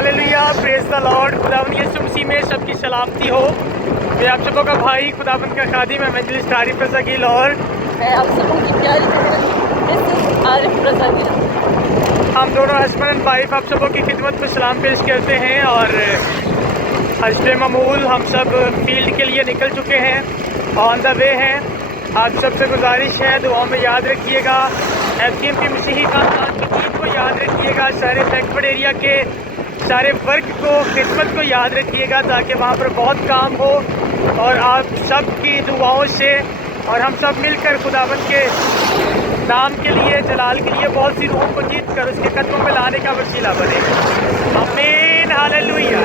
Hallelujah, praise the Lord. खुदावंद यीशु मसीह में सबकी सलामती हो। मैं आप सबों का भाई खुदावंद का खादिम इवेंजलिस्ट आरिफ रज़ा गिल और मैं आप सबों की प्यारी बहन मिसेस आरिफ रज़ा गिल, हम दोनों हस्बैंड एंड वाइफ आप सबों की खिदमत में सलाम पेश करते हैं। और हस्बे मामूल हम सब फील्ड के लिए निकल चुके हैं, ऑन द वे हैं। आप सबसे गुजारिश है दुआओं में याद रखिएगा, FKM के मसीही खानदान की ईद को याद रखिएगा, सारे बैकवर्ड एरिया के सारे वर्क को, खिदमत को याद रखिएगा ताकि वहाँ पर बहुत काम हो। और आप सब की दुआओं से और हम सब मिलकर खुदावंद के नाम के लिए, जलाल के लिए बहुत सी रूहों को जीत कर उसके कदमों में लाने का वसीला बने। आमीन, हालेलुया।